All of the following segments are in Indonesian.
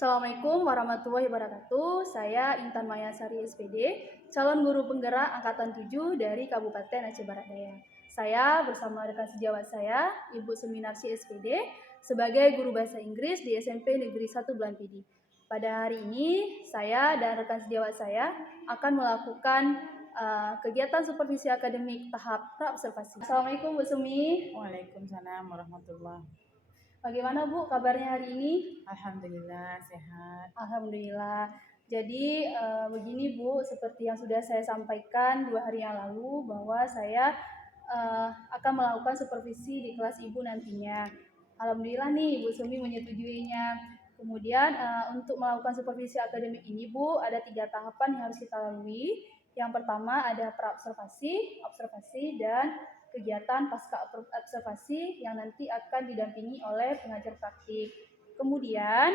Assalamualaikum warahmatullahi wabarakatuh. Saya Intan Mayasari SPD, calon guru penggerak angkatan 7 dari Kabupaten Aceh Barat Daya. Saya bersama rekan sejawat saya, Ibu Seminarsi SPD, sebagai guru bahasa Inggris di SMP Negeri 1 Belampidi. Pada hari ini, saya dan rekan sejawat saya akan melakukan kegiatan supervisi akademik tahap pra-observasi. Assalamualaikum Bu Sumi. Waalaikumsalam warahmatullahi. Bagaimana Bu kabarnya hari ini? Alhamdulillah sehat. Alhamdulillah. Jadi begini Bu, seperti yang sudah saya sampaikan 2 hari yang lalu bahwa saya akan melakukan supervisi di kelas Ibu nantinya. Alhamdulillah nih Bu Sumi menyetujuinya. Kemudian untuk melakukan supervisi akademik ini Bu, ada 3 tahapan yang harus kita lalui. Yang pertama ada pra-observasi, observasi, dan kegiatan pasca observasi yang nanti akan didampingi oleh pengajar praktik. Kemudian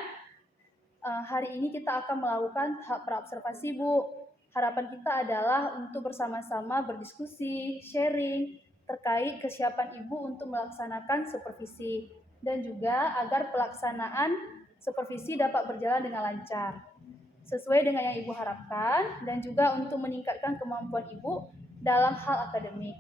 hari ini kita akan melakukan tahap pra-observasi Bu. Harapan kita adalah untuk bersama-sama berdiskusi, sharing terkait kesiapan Ibu untuk melaksanakan supervisi dan juga agar pelaksanaan supervisi dapat berjalan dengan lancar sesuai dengan yang Ibu harapkan dan juga untuk meningkatkan kemampuan Ibu dalam hal akademik.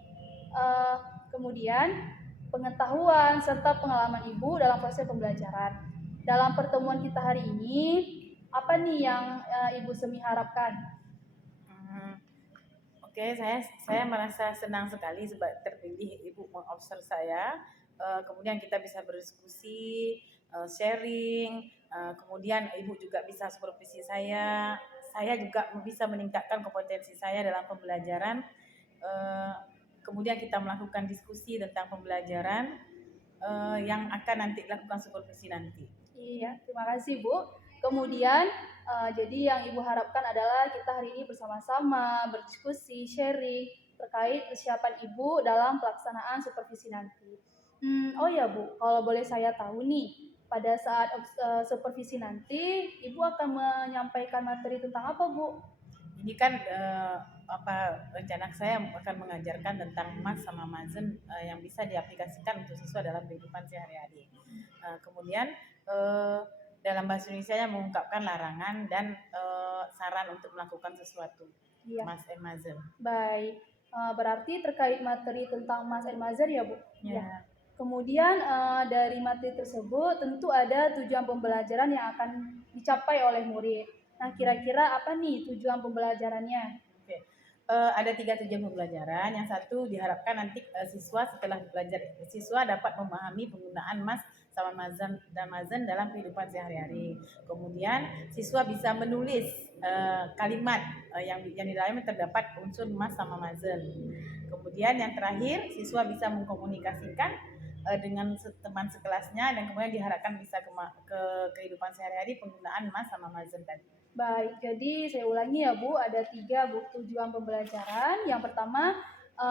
Kemudian pengetahuan serta pengalaman Ibu dalam proses pembelajaran. Dalam pertemuan kita hari ini, apa nih yang Ibu Semi harapkan? Oke, saya merasa senang sekali sebab terpilih Ibu mengobserv saya. Kemudian kita bisa berdiskusi, sharing. Kemudian Ibu juga bisa supervisi saya. Saya juga bisa meningkatkan kompetensi saya dalam pembelajaran. Kemudian kita melakukan diskusi tentang pembelajaran yang akan nanti dilakukan supervisi nanti. Iya, terima kasih Bu. Kemudian jadi yang Ibu harapkan adalah kita hari ini bersama-sama berdiskusi, sharing terkait kesiapan Ibu dalam pelaksanaan supervisi nanti. Oh ya Bu, kalau boleh saya tahu nih, pada saat supervisi nanti Ibu akan menyampaikan materi tentang apa Bu? Ini kan rencana saya akan mengajarkan tentang mas sama mazen yang bisa diaplikasikan untuk siswa dalam kehidupan sehari-hari. Kemudian dalam bahasa Indonesia mengungkapkan larangan dan saran untuk melakukan sesuatu. Iya. Mas and mazen. Baik, berarti terkait materi tentang mas and mazen ya Bu? Ya. Kemudian dari materi tersebut tentu ada tujuan pembelajaran yang akan dicapai oleh murid. Nah, kira-kira apa nih tujuan pembelajarannya? Oke. Ada 3 tujuan pembelajaran. Yang satu diharapkan nanti siswa setelah belajar, siswa dapat memahami penggunaan mas sama mazen dan mazen dalam kehidupan sehari-hari. Kemudian siswa bisa menulis kalimat yang di dalamnya terdapat unsur mas sama mazen. Kemudian yang terakhir siswa bisa mengkomunikasikan dengan teman sekelasnya dan kemudian diharapkan bisa ke kehidupan sehari-hari penggunaan mas sama mazen tadi. Baik, jadi saya ulangi ya Bu, ada 3 tujuan pembelajaran. Yang pertama,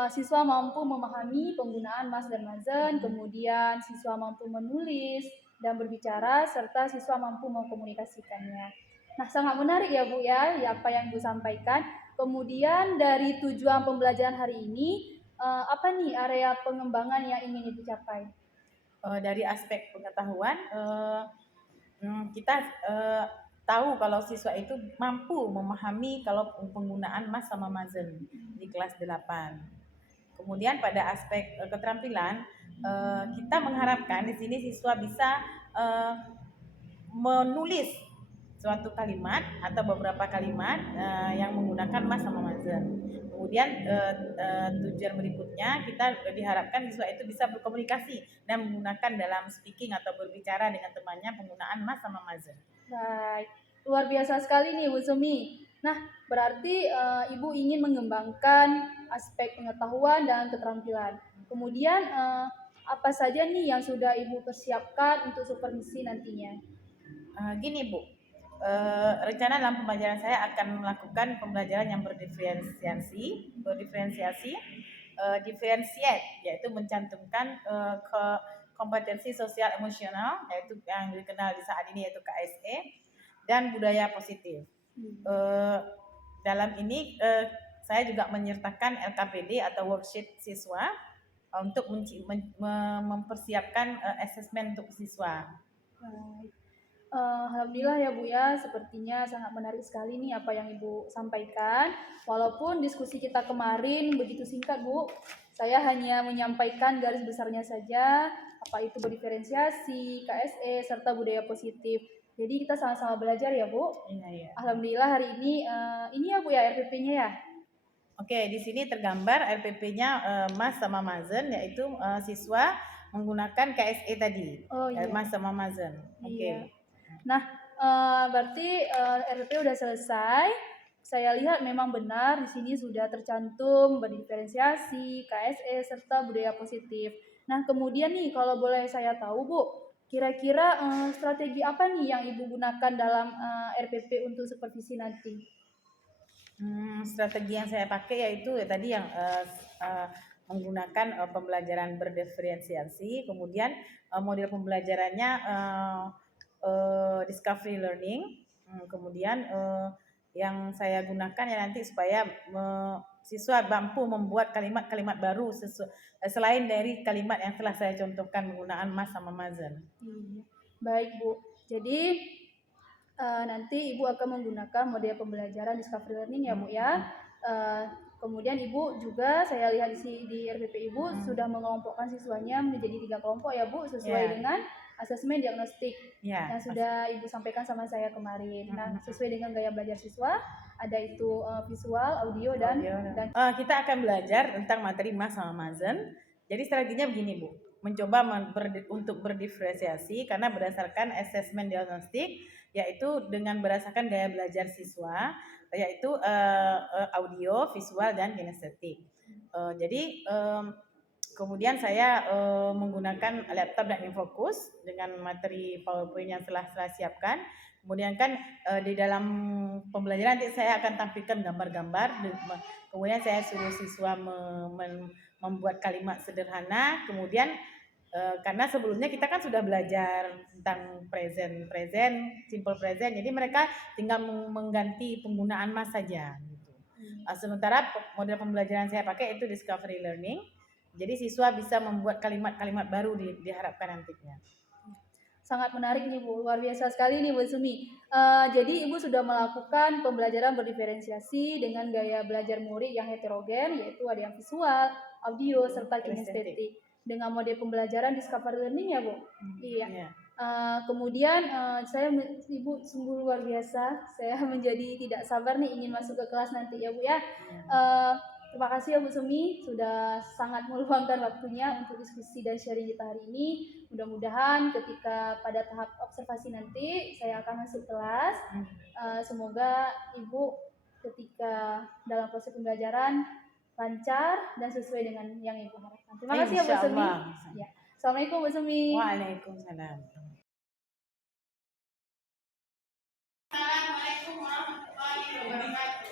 siswa mampu memahami penggunaan mas dan mazen, kemudian siswa mampu menulis dan berbicara, serta siswa mampu mengkomunikasikannya. Nah, sangat menarik ya Bu ya, apa yang Ibu sampaikan. Kemudian dari tujuan pembelajaran hari ini, apa nih area pengembangan yang ingin Ibu capai? Dari aspek pengetahuan, kita tahu kalau siswa itu mampu memahami kalau penggunaan mas sama mazen di kelas 8. Kemudian pada aspek keterampilan, kita mengharapkan di sini siswa bisa menulis suatu kalimat atau beberapa kalimat yang menggunakan mas sama mazen. Kemudian tujuan berikutnya kita diharapkan siswa itu bisa berkomunikasi dan menggunakan dalam speaking atau berbicara dengan temannya penggunaan mas sama mazen. Baik, luar biasa sekali nih Bu Sumi. Nah, berarti Ibu ingin mengembangkan aspek pengetahuan dan keterampilan. Kemudian apa saja nih yang sudah Ibu persiapkan untuk supervisi nantinya? Gini Bu, rencana dalam pembelajaran saya akan melakukan pembelajaran yang berdiferensiasi, differentiate, yaitu mencantumkan kompetensi sosial emosional, yaitu yang dikenal di saat ini yaitu KSE, dan budaya positif. Dalam ini saya juga menyertakan LKPD atau worksheet siswa untuk mempersiapkan asesmen untuk siswa. Alhamdulillah ya Bu ya, sepertinya sangat menarik sekali nih apa yang Ibu sampaikan. Walaupun diskusi kita kemarin begitu singkat Bu, saya hanya menyampaikan garis besarnya saja, apa itu berdiferensiasi, KSE, serta budaya positif. Jadi kita sama-sama belajar ya Bu. Iya, iya. Alhamdulillah hari ini ya Bu ya RPP-nya ya. Oke, di sini tergambar RPP-nya Mas sama Mazen, yaitu siswa menggunakan KSE tadi. Oh iya. Mas sama Mazen. Oke. Iya. Nah, berarti RPP udah selesai. Saya lihat memang benar di sini sudah tercantum berdiferensiasi, KSE, serta budaya positif. Nah, kemudian nih kalau boleh saya tahu Bu, kira-kira strategi apa nih yang Ibu gunakan dalam RPP untuk supervisi nanti? Strategi yang saya pakai yaitu ya tadi yang menggunakan pembelajaran berdiferensiasi, kemudian model pembelajarannya discovery learning, kemudian yang saya gunakan ya nanti supaya siswa mampu membuat kalimat-kalimat baru selain dari kalimat yang telah saya contohkan menggunakan Mas sama Mazen. Baik Bu, jadi nanti Ibu akan menggunakan model pembelajaran discovery learning ya Bu ya. Kemudian Ibu juga saya lihat di RPP Ibu sudah mengelompokkan siswanya menjadi 3 kelompok ya Bu, sesuai dengan asesmen diagnostik yang sudah Ibu sampaikan sama saya kemarin. Nah, sesuai dengan gaya belajar siswa, ada itu visual, audio, dan kita akan belajar tentang materi Mas sama Mazen. Jadi strateginya begini Bu, mencoba untuk berdiferensiasi karena berdasarkan asesmen diagnostik, yaitu dengan berdasarkan gaya belajar siswa, yaitu audio, visual, dan kinestetik. Jadi kemudian saya menggunakan laptop dan infocus dengan materi PowerPoint yang telah saya siapkan. Kemudian kan di dalam pembelajaran nanti saya akan tampilkan gambar-gambar. Kemudian saya suruh siswa membuat kalimat sederhana. Kemudian karena sebelumnya kita kan sudah belajar tentang present, simple present. Jadi mereka tinggal mengganti penggunaan mas saja. Gitu. Sementara model pembelajaran saya pakai itu discovery learning. Jadi siswa bisa membuat kalimat-kalimat baru diharapkan nantinya. Sangat menarik nih Bu, luar biasa sekali nih Bu Sumi. Jadi Ibu sudah melakukan pembelajaran berdiferensiasi dengan gaya belajar murid yang heterogen, yaitu ada yang visual, audio, serta kinestetik. Dengan mode pembelajaran discovery learning ya Bu? Iya. Kemudian Ibu sungguh luar biasa. Saya menjadi tidak sabar nih ingin masuk ke kelas nanti ya Bu ya. Terima kasih ya Bu Sumi sudah sangat meluangkan waktunya untuk diskusi dan sharing kita hari ini. Mudah-mudahan ketika pada tahap observasi nanti saya akan masuk kelas. Semoga Ibu ketika dalam proses pembelajaran lancar dan sesuai dengan yang Ibu harapkan. Terima kasih ya Bu Sumi. Ya. Assalamualaikum Bu Sumi. Waalaikumsalam. Assalamualaikum warahmatullahi wabarakatuh.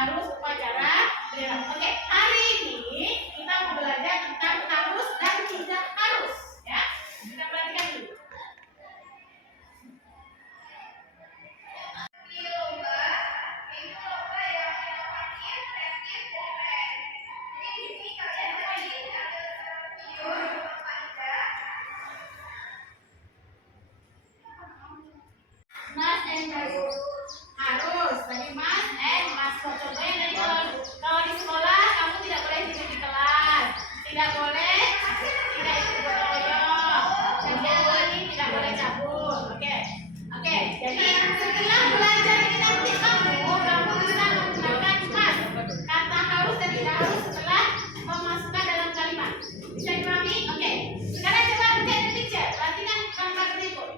harus upacara bendera. Oke, hari ini kita mau belajar tentang harus dan tidak harus, ya. Kita perhatikan dulu. Mas and harus. Tadi mas and mas. Contohnya dari kalau di sekolah kamu tidak boleh tidur di kelas, tidak boleh tidak ikut berkelompok, dan tidak boleh cabut. Oke. Jadi setelah belajar ini nanti kamu bisa menggunakan mas. Kata harus dan tidak harus setelah memasukkan dalam kalimat. Bisa dipahami? Oke. Sekarang coba look at the picture. Perhatikan gambar berikut.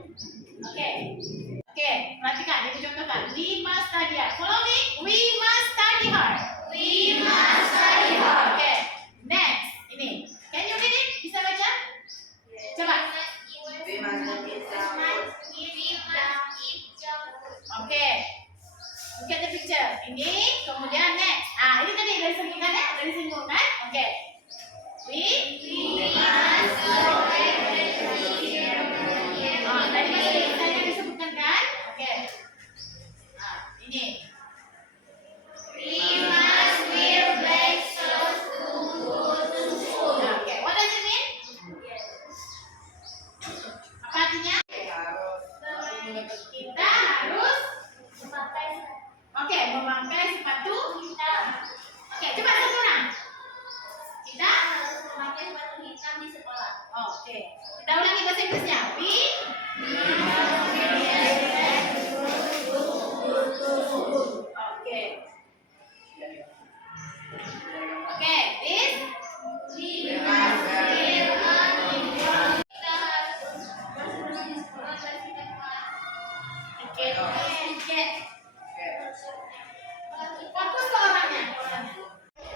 Oke, perhatikan, jadi contohkan. We must study hard. Follow me. We must study hard. We must study hard. Oke, next. Ini. Can you read it? Bisa baca? Coba. Oke. Look at the picture. Ini, kemudian next. Ini tadi dari singgungan ya? Dari singgungan. Oke. We must tadi saya disebutkan kan? Oke. Ini. We must wear black shoes to go to school. Oke, what does it mean? Apa artinya? Kita harus memakai sepatu hitam. Oke, coba sempurna. Kita harus memakai sepatu hitam di sekolah. Oke. Kita ulangi bahasa Inggrisnya. Fokus ke orangnya.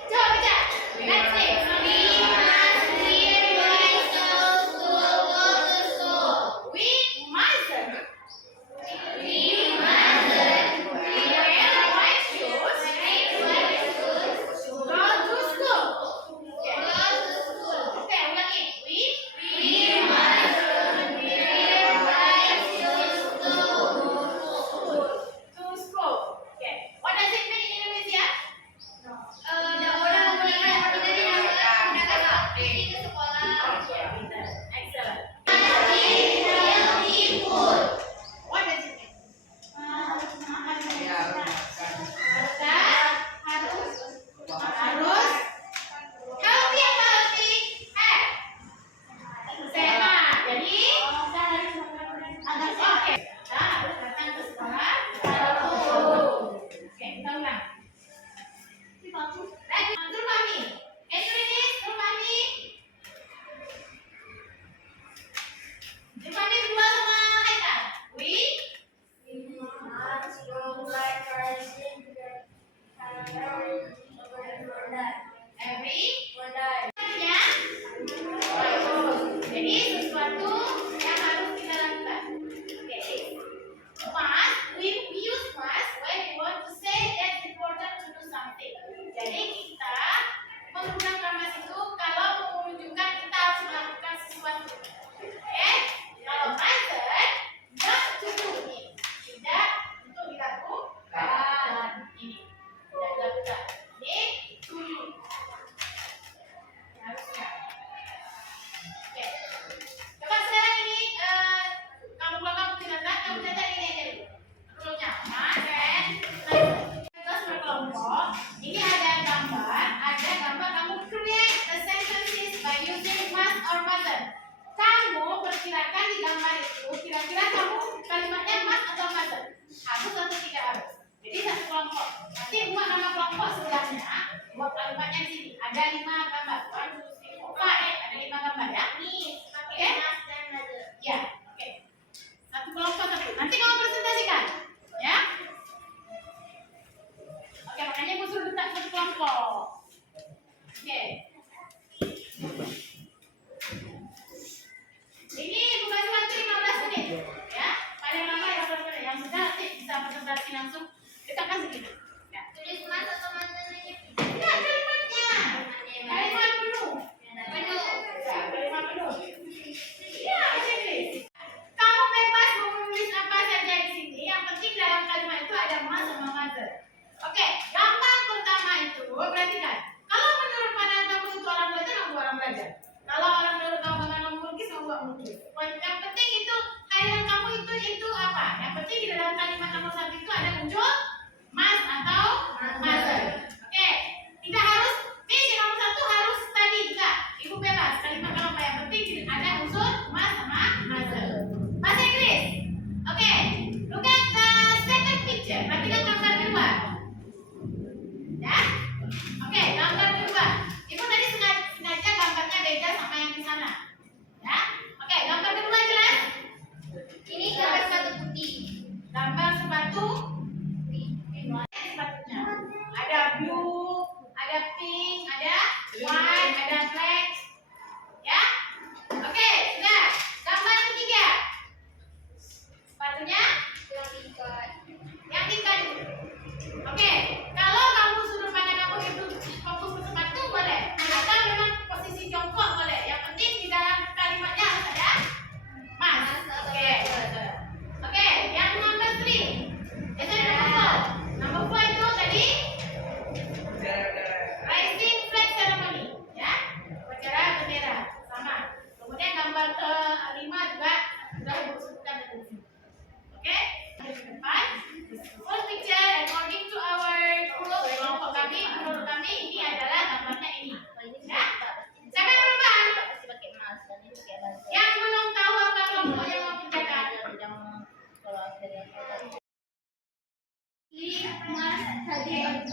Coba baca. Next thing. We must wear white shoes to go to school. We mustn't wear white shoes to go to school. Oke, ulangi. We mustn't wear white shoes to school. Oke. What does it mean in Indonesia? Excellent. What does it mean? Harus healthy apa healthy? Sehat. Jadi oke. Kita harus datang ke sekolah. Oke, kita ulang. Nurmani. Can you read this? Nurmani. Nurmani berdua sama Haikal. We every ya. Jadi sesuatu yang harus kita lakukan. Oke. Must, we use must when we want to say that it's important to do something. Jadi kita menggunakan must itu kalau menunjukkan kita harus melakukan sesuatu. Oke? Kalau mustn't, not to do it. Tidak untuk dilakukan. Ini tidak dilakukan. Ini to do. Harusnya. Oke. Coba sekarang ini kamu kelompok penjelasan, kamu catat ini aja dulu. Dulunya kelas berkelompok. Ini ada gambar kamu create the sentences by using must or mustn't. Kamu perkirakan di gambar itu kira-kira kamu kalimatnya must atau mustn't, harus atau tidak harus. Jadi satu kelompok. Nanti buat nama kelompok sebelahnya, buat kalimatnya di sini. Ada 5 gambar. 1, 2, 3, 4, 5. Ada 5 gambar ya. Oke? Ya. Oke. Satu kelompok satu. Nanti kamu presentasikan, ya. Oke, makanya gue suruh letak satu kelompok. Oke. Ini bukan waktu 15 menit, ya. Paling lama 15 menit. Yang sudah nanti bisa presentasi langsung. Kita kasih gitu. Ya. Tulis mas atau mas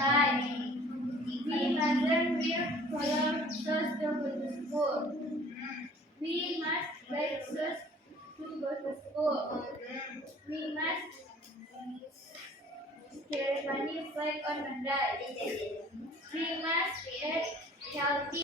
Right. We mustn't wear color shirts to go to school. We must wear shirts to go to school. We must carry bunny flag on Monday. We must eat healthy.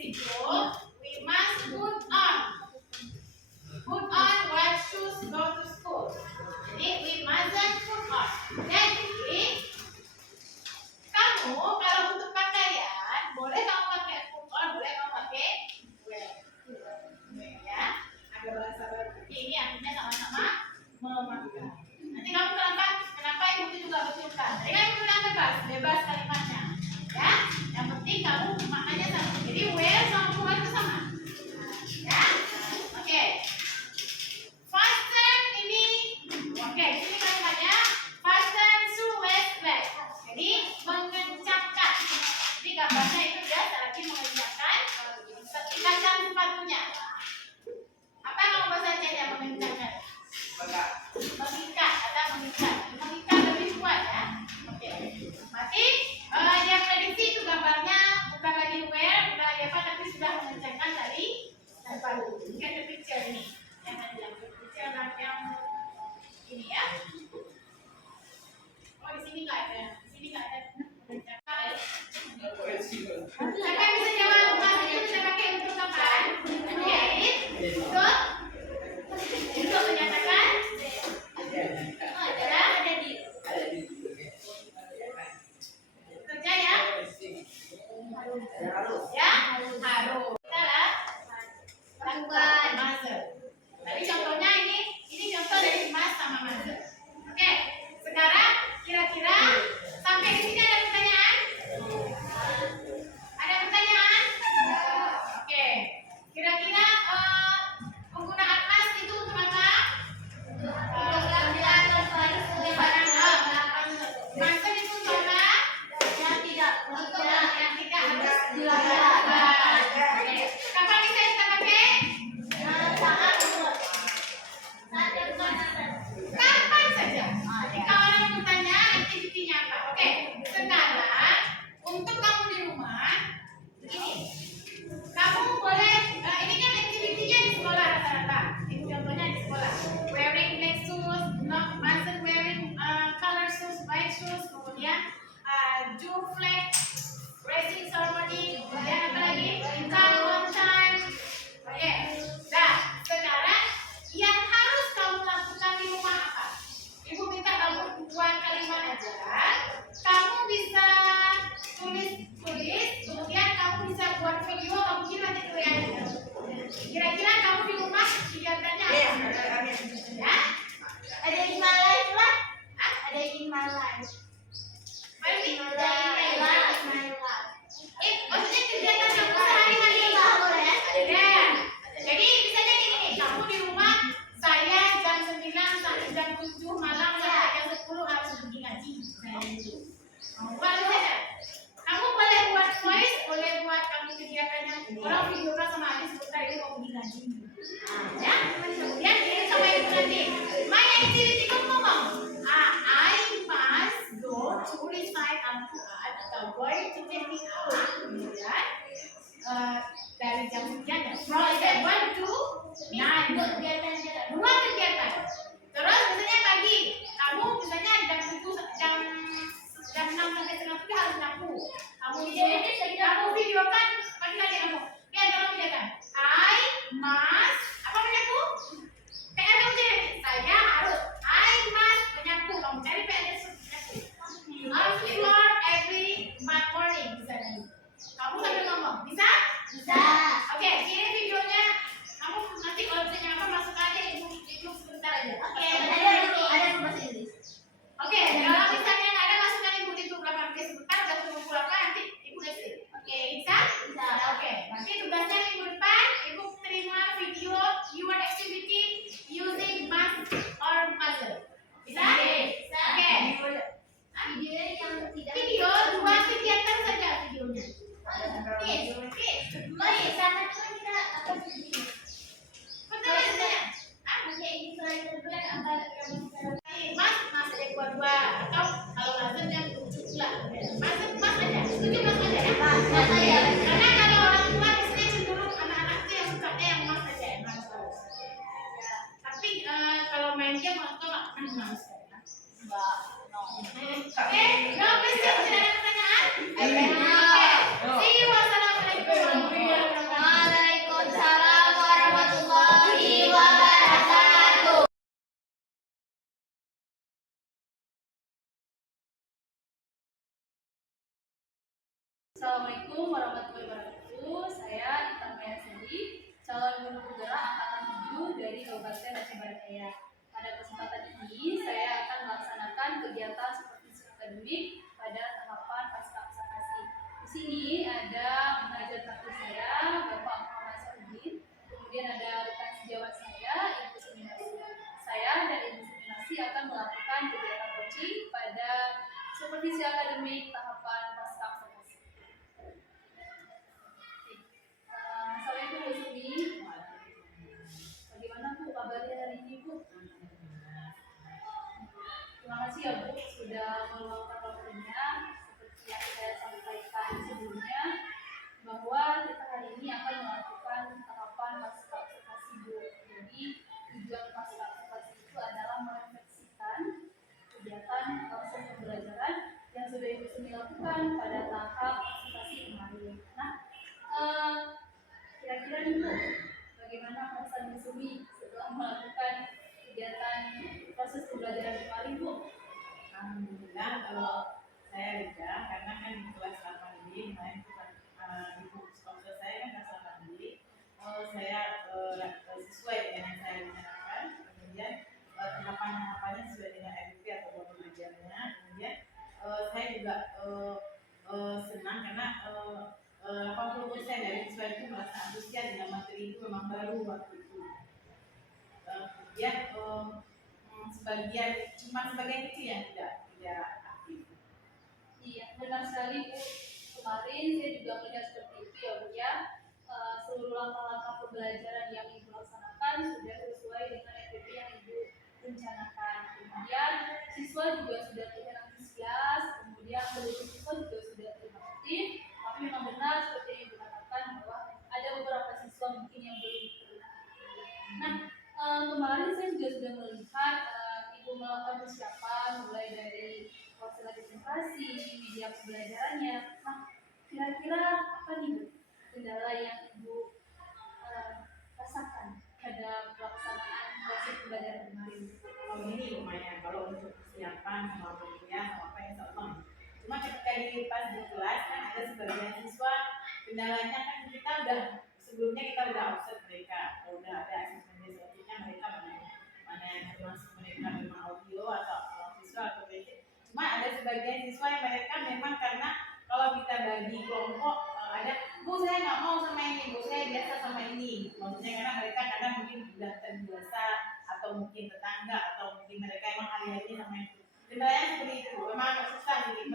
Di situ, we must put on white shoes go to school. Jadi we mustn't put on. Jadi kamu kalau untuk pakaian boleh kamu pakai put on, boleh kamu pakai wear. Wear ya. Ada bahasa baru. Ini artinya sama-sama memakai. Nanti kamu kenapa ibu itu juga betulkan. Jadi kan ibu bilang bebas kalimatnya. Ya, yang penting kamu maknanya sama. Jadi wear sama put on itu sama. Ya, oke. Fasten ini, oke. Ini kalimatnya fasten shoelace leg. Jadi mengencangkan. Jadi gambarnya itu dia lagi mengencangkan ikatan sepatunya. Apa kalau bahasa Indonesia mengencangkan? Mengikat atau mengikat. Mengikat lebih kuat ya. Oke. Berarti dia prediksi itu gambarnya bukan lagi wear, bukan lagi apa, tapi sudah mengencangkan tali sepatu. Ini ada picture ini. Yang ada dalam picture yang ini ya. Oh di sini nggak ada. Di sini nggak ada mengencangkan. Siapa yang bisa jawab bahasa itu bisa pakai untuk apa? Oke. Untuk menyatakan ada di kerja ya. Ya, harus. Lakukan mother. Tadi contohnya ini contoh dari mas sama mother. Oke, sekarang kira-kira sampai di sini ada pertanyaan? Ada pertanyaan? Oke, kira-kira penggunaan mas itu untuk apa? Mother itu untuk apa? Yang tidak harus dilakukan. Kapan bisa kita pakai? Kapan saja. Jika orang bertanya aktivitinya apa? Oke, sekarang untuk kamu di rumah, ini kamu boleh ini kan aktivitinya di sekolah rata-rata. Ini contohnya di sekolah. Wearing black shoes, mustn't wearing color shoes, white shoes, kemudian do flag raising ceremony, kemudian apa lagi? Come on time. Oke. Nah, sekarang yang harus kamu lakukan di rumah apa? Ibu minta kamu buat kalimat aja. Kamu bisa tulis, kemudian kamu bisa buat video, kamu kirim nanti ke WA. Kira-kira kamu di rumah kegiatannya apa? Ya? Ada in my life lah. Hah? Ada in my life. Berarti? Maksudnya kegiatan kamu sehari-hari. Ya. Jadi misalnya gini, kamu di rumah, saya jam 9 sampai jam 7 malam sampai jam 10 harus pergi ngaji. Buat saja. Kamu boleh buat voice, boleh buat kamu kegiatannya. Orang videokan sama adik sebentar ini mau pergi ngaji. Ya. Kemudian kirim sama ibu nanti. My activity kamu ngomong. I must go to recite Al-Quran atau going to take me out. Kemudian dari jam sekian ya. From 7 to 9. Dua kegiatan. Terus misalnya pagi, kamu misalnya jam 6 sampai setengah 7 harus nyapu. Kamu di sini Masih sama tuh kita apa sih? Pertanyaan. Oke, ini selain terbelah apa Mas ada dua-dua atau kalau lazim yang pula. Mas aja. Setuju mas aja ya? Mas aja. Karena kalau orang tua biasanya cenderung anak-anak tuh yang sukanya yang mas aja yang mas. Tapi kalau main game orang tua nggak pernah mas. Oke, no question, tidak ada pertanyaan? Oke, see you. Wassalamualaikum warahmatullahi wabarakatuh. Waalaikumsalam warahmatullahi wabarakatuh. Assalamualaikum warahmatullahi wabarakatuh. Saya Intan Mayasari, calon guru penggerak angkatan 7 dari Kabupaten Aceh Barat Daya. Pada kesempatan ini, saya akan melaksanakan kegiatan supervisi akademik pada tahapan pasca observasi. Di sini ada pengajar praktik saya, Bapak Muhammad Saudin, kemudian ada rekan sejawat saya, Ibu Suminasi. Saya dan Ibu Suminasi akan melakukan kegiatan coaching pada supervisi akademik tahapan pasca observasi. Assalamualaikum Bu Sumi. Bagaimana Bu kabarnya hari ini Bu? Terima kasih ya Bu sudah meluangkan waktunya. Seperti yang saya sampaikan sebelumnya bahwa kita hari ini akan melakukan tahapan pasca observasi Bu. Jadi tujuan pasca observasi itu adalah merefleksikan kegiatan proses pembelajaran yang sudah Ibu Sumi lakukan pada tahap observasi kemarin. Nah, kira-kira nih Bu, bagaimana perasaan Bu Sumi setelah melakukan kegiatan proses pembelajaran kemarin Bu? Alhamdulillah kalau saya lega karena kan di kelas 8 ini kemarin itu kan ibu sponsor saya kan kelas 8 ini saya sesuai dengan yang saya rencanakan, kemudian tahapan-tahapannya sesuai dengan RDP atau buku belajarnya, kemudian saya juga senang karena 80% dari siswa itu merasa antusias dengan materi itu memang baru waktu itu. Kemudian sebagian kecil yang tidak aktif. Iya, benar sekali Bu. Kemarin saya juga melihat seperti itu ya Bu ya. Seluruh langkah-langkah pembelajaran yang Ibu laksanakan sudah sesuai dengan RDP yang Ibu rencanakan. Kemudian siswa juga sudah terlihat antusias, kemudian seluruh siswa juga sudah terlihat aktif. Tapi memang benar seperti yang Ibu katakan bahwa ada beberapa siswa mungkin yang belum terlihat. Nah, kemarin saya juga sudah melihat Ibu melakukan persiapan mulai dari proses registrasi, media pembelajarannya. Nah, kira-kira apa nih Bu kendala yang Ibu rasakan pada pelaksanaan proses pembelajaran kemarin? Kalau ini lumayan, kalau untuk persiapan sama kuliah sama apa yang sama. Cuma ketika pas di kelas kan ada sebagian siswa kendalanya kan kita sebelumnya kita udah offset mereka, udah ada asesmen sepertinya mereka mana yang termasuk mereka memang audio atau visual atau basic. Cuma ada sebagian siswa yang mereka memang karena kalau kita bagi kelompok ada Bu saya nggak mau sama ini, Bu saya biasa sama ini. Maksudnya karena mereka kadang mungkin sudah terbiasa atau mungkin tetangga atau mungkin mereka emang hari-hari sama itu. Kendalanya seperti itu, memang agak susah sih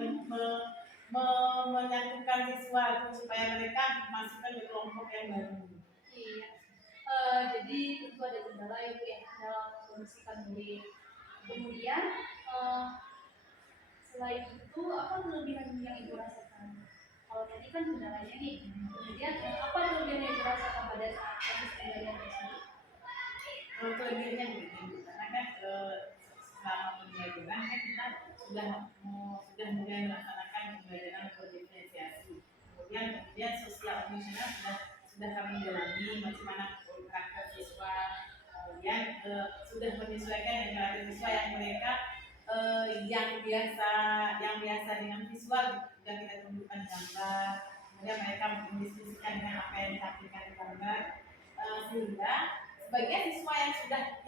menyatukan siswa itu supaya mereka masukkan ke kelompok yang baru. Iya. Jadi tentu ada kendala ya Bu ya dalam kondisikan murid. Kemudian selain itu apa kelebihan yang Ibu rasakan? Kalau tadi kan kendalanya nih, kemudian apa kelebihan yang Ibu rasakan pada saat proses pembelajaran tersebut? Kelebihannya begini, karena kan selama pembelajaran kan kita sudah mulai melaksanakan pembelajaran berdiferensiasi. Kemudian sosial emosional sudah kami jalani bagaimana karakter siswa, kemudian sudah menyesuaikan dengan karakter siswa yang mereka yang biasa dengan visual sudah kita tunjukkan gambar, kemudian mereka mendiskusikan dengan apa yang ditampilkan di gambar, sehingga sebagian siswa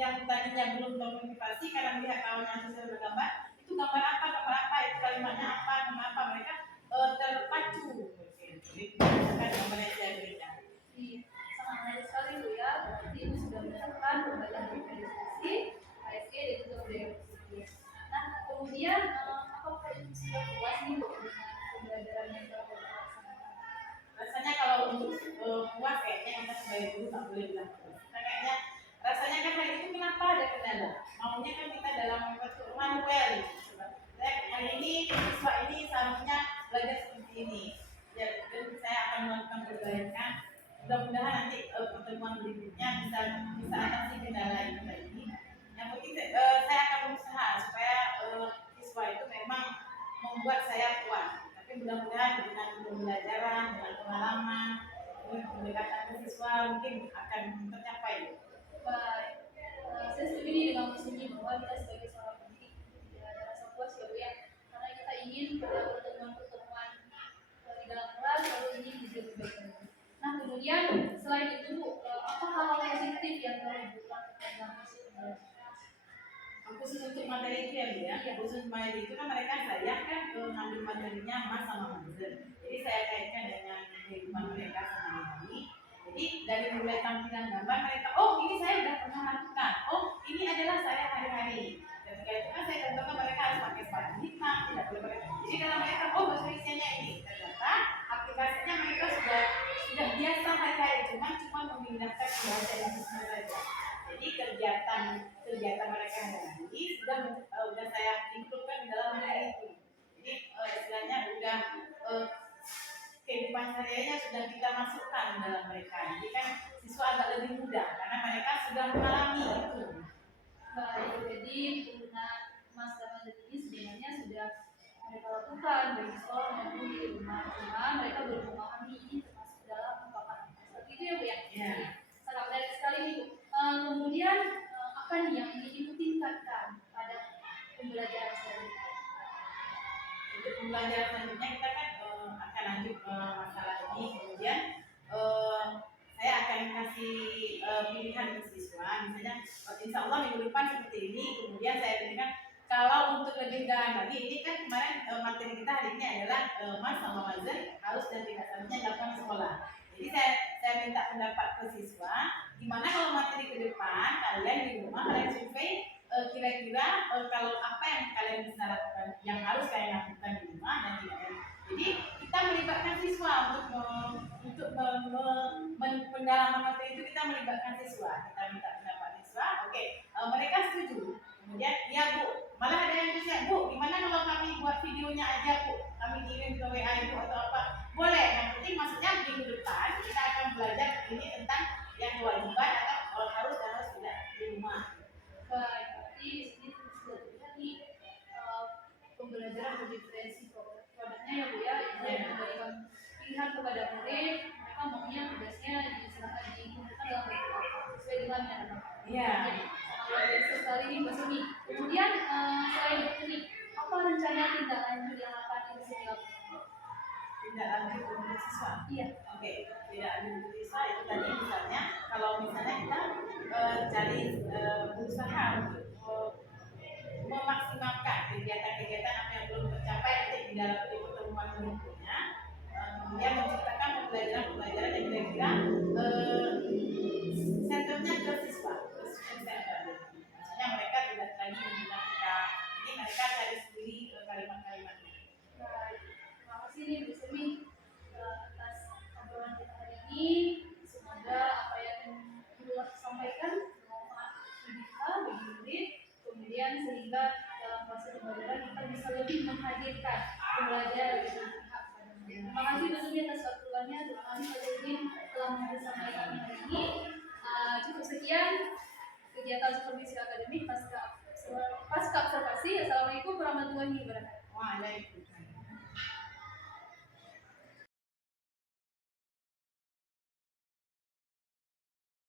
yang tadinya belum termotivasi karena melihat kawannya sudah bergambar, itu gambar apa, itu kalimatnya apa mereka terpacu. Jadi berdasarkan gambar yang saya berikan. Sangat menarik sekali Bu ya. Berarti Ibu sudah menerapkan berbagai organisasi, KSG dan juga budaya positif. Nah, kemudian apakah Ibu sudah puas nih Bu dengan pembelajaran yang telah dilaksanakan? Rasanya sebagai guru tak boleh bilang terus. Kita kayaknya rasanya kan hari itu kenapa ada kendala? Maunya kan kita dalam manual. Hari ini siswa ini seharusnya belajar seperti ini. Ya, dan saya akan melakukan perbaikan. Mudah-mudahan nanti pertemuan berikutnya bisa atasi kendala itu tadi. Yang penting saya akan berusaha supaya siswa itu memang membuat saya puas. Tapi mudah-mudahan dengan pembelajaran, dengan pengalaman, dengan pendekatan ke siswa mungkin akan tercapai. Baik, saya setuju nih dengan Mas ini bahwa kita sebagai seorang pendidik tidak ada rasa puas ya Bu ya, karena kita ingin pada pertemuan-pertemuan di dalam kelas lalu ingin bisa lebih baik lagi. Nah kemudian selain itu Bu, apa hal-hal positif yang telah Ibu lakukan dalam proses pembelajaran? Khusus untuk materi itu ya Bu ya, khusus materi itu kan mereka saya kan ngambil materinya Mas sama Mazen. Jadi saya kaitkan dengan kehidupan mereka sehari-hari. Jadi dari mulai tampilan gambar mereka, oh ini saya sudah pernah lakukan, oh ini adalah saya hari-hari. Ketika itu kan saya contohkan mereka harus pakai sepatu hitam, tidak boleh pakai. Jadi kalau mereka, oh bahasa Indonesia ini, ternyata aplikasinya mereka sudah biasa hari-hari, cuma memindahkan ke bahasa Indonesia saja. Jadi kegiatan mereka hari-hari sudah saya include-kan di dalam materi itu. Jadi istilahnya udah kehidupan sehari-harinya sudah kita masukkan dalam mereka. Jadi kan siswa agak lebih mudah karena mereka sudah mengalami itu. Baik, jadi penggunaan Mas dan Mazen ini sebenarnya sudah mereka lakukan baik di sekolah maupun di rumah. Cuma mereka belum memahami ini termasuk dalam paparan. Seperti itu ya Bu ya? Ya. Sangat menarik sekali nih Bu. Kemudian apa nih yang ingin Ibu tingkatkan pada pembelajaran selanjutnya? Untuk pembelajaran selanjutnya kita kan akan lanjut masalah ini. Kemudian saya akan kasih pilihan ke siswa, misalnya insya Allah minggu depan seperti ini. Kemudian saya berikan kalau untuk lebih dalam lagi, ini kan kemarin materi kita hari ini adalah Mas sama Mazen harus dan tidak seharusnya dilakukan di sekolah. Jadi saya minta pendapat ke siswa, gimana kalau materi ke depan kalian di rumah kalian survei kira-kira kalau apa yang kalian bisa lakukan, yang harus kalian lakukan di rumah dan tidak. Jadi kita melibatkan siswa untuk pendalaman materi itu, kita melibatkan siswa, kita minta pendapat siswa. Oke, mereka setuju. Kemudian ya Bu, malah ada yang bisa Bu, gimana kalau kami buat videonya aja Bu, kami kirim ke WA Ibu atau apa, boleh. Yang penting maksudnya minggu depan kita akan belajar ini tentang yang kewajiban atau harus dan harus tidak di rumah. Baik, berarti di sini sudah terlihat nih pembelajaran berdiferensi produknya ya Bu ya, yang memberikan pilihan kepada murid, mereka maunya tugasnya diserahkan dikumpulkan dalam bentuk apa sesuai dengan yang ada. Iya. Luar biasa sekali nih Mbak Sumi. Kemudian selain itu nih, apa rencana tindak lanjut yang akan Ibu lakukan? Tindak lanjut untuk siswa. Iya. Oke, tindak lanjut untuk siswa itu tadi misalnya kalau misalnya kita cari berusaha untuk memaksimalkan kegiatan-kegiatan apa yang belum tercapai nanti di dalam pertemuan berikutnya, kemudian menciptakan pembelajaran yang kira-kira senternya ke siswa, ke student center. Maksudnya mereka tidak lagi menggunakan kita, ini mereka cari sendiri kalimat-kalimatnya. Baik, terima kasih nih Bu Sumi atas obrolan kita hari ini. Semoga apa yang Ibu sampaikan bermanfaat bagi kita, bagi murid, kemudian sehingga dalam proses pembelajaran kita bisa lebih menghadirkan pembelajaran lebih berpihak pada murid. Terima kasih Bu Sumi atas waktu luangnya. Terima kasih Pak Zainuddin telah bersama kami hari ini. Cukup sekian kegiatan supervisi akademik pasca observasi. Assalamualaikum warahmatullahi wabarakatuh. Waalaikumsalam.